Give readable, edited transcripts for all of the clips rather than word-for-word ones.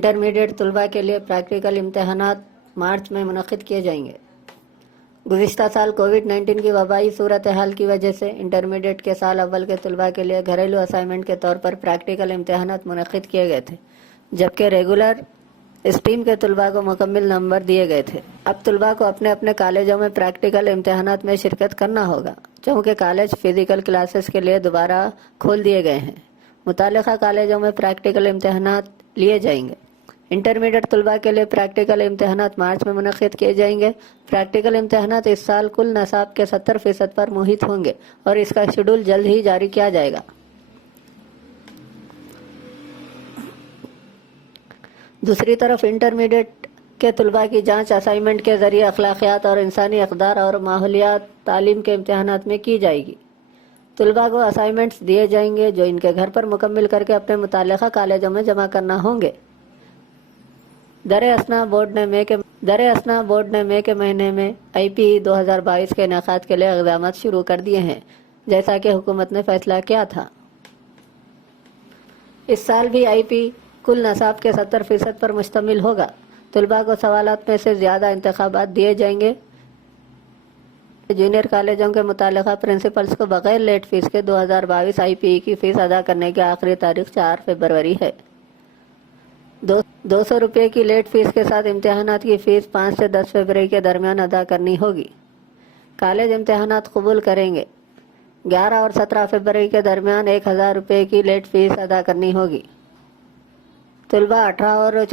Intermediate तलबा के लिए प्रैक्टिकल इम्तहानात मार्च में मुनक़िद किए जाएंगे। गुज़िश्ता साल कोविड-19 की वबाई सूरत हाल की वजह से इंटरमीडिएट के साल अव्वल के तलबा के लिए घरेलू असाइनमेंट के तौर पर प्रैक्टिकल इम्तहानात मुनक़िद किए गए थे, जबकि रेगुलर स्ट्रीम के तलबा को मुकम्मल नंबर दिए गए थे। अब तलबा को अपने अपने कॉलेजों में प्रैक्टिकल इम्तहानात में शिरकत करना होगा, चूँकि कॉलेज फिज़िकल क्लासेस के लिए दोबारा खोल दिए गए हैं। मुतालिका कॉलेजों में प्रैक्टिकल इम्तहानात लिए जाएंगे। इंटरमीडिएट तलबा के लिए प्रैक्टिकल इम्तहानात मार्च में मुनक़िद किए जाएंगे। प्रैक्टिकल इम्तहानात इस साल कुल नसाब के 70% पर मुहित होंगे और इसका शेड्यूल जल्द ही जारी किया जाएगा। दूसरी तरफ इंटरमीडिएट के तलबा की जांच असाइनमेंट के ज़रिए अखलाकियात और इंसानी अक़दार और माहौलियात तालीम के इम्तहानात में की जाएगी। तलबा को असाइनमेंट्स दिए जाएंगे जो इनके घर पर मुकम्मल करके अपने मुतालिका कॉलेजों में जमा करना होंगे। दर-ए-असना बोर्ड ने मई के महीने में IPE 2022 के इनेकाद के लिए इक़दामात शुरू कर दिए हैं, जैसा कि हुकूमत ने फैसला किया था। इस साल भी IPE कुल नसाब के 70% पर मुश्तमिल होगा। तलबा को सवालात में से ज़्यादा इंतखाबात दिए जाएंगे। जूनियर कॉलेजों के मुतालिका प्रिंसिपल्स को बग़ैर लेट फीस के 2022 IPE की फ़ीस अदा करने की आखिरी तारीख 4 फरवरी है। 200 रुपये की लेट फीस के साथ इम्तहानात की फ़ीस 5 से 10 फरवरी के दरमियान अदा करनी होगी। कॉलेज इम्तहानात कबूल करेंगे। 11 और 17 फरवरी के दरमियान 1000 रुपये की लेट फीस अदा करनी होगी। तलबा 18 और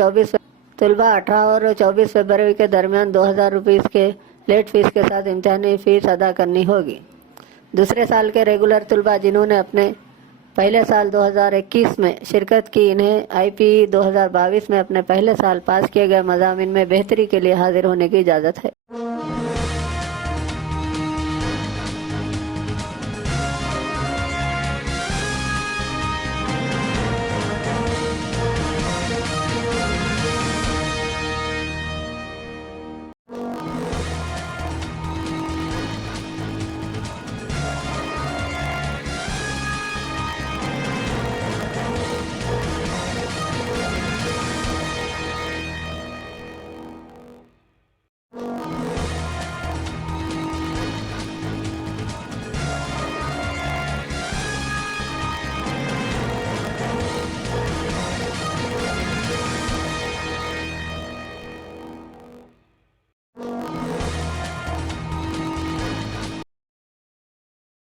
24 फरवरी के दरमियान 2000 रुपये के लेट फीस के साथ इम्तहानी फ़ीस अदा करनी होगी। दूसरे साल के रेगुलर तलबा जिन्होंने अपने पहले साल 2021 में शिरकत की, इन्हें IPE 2022 में अपने पहले साल पास किए गए मज़ामिन में बेहतरी के लिए हाजिर होने की इजाज़त है।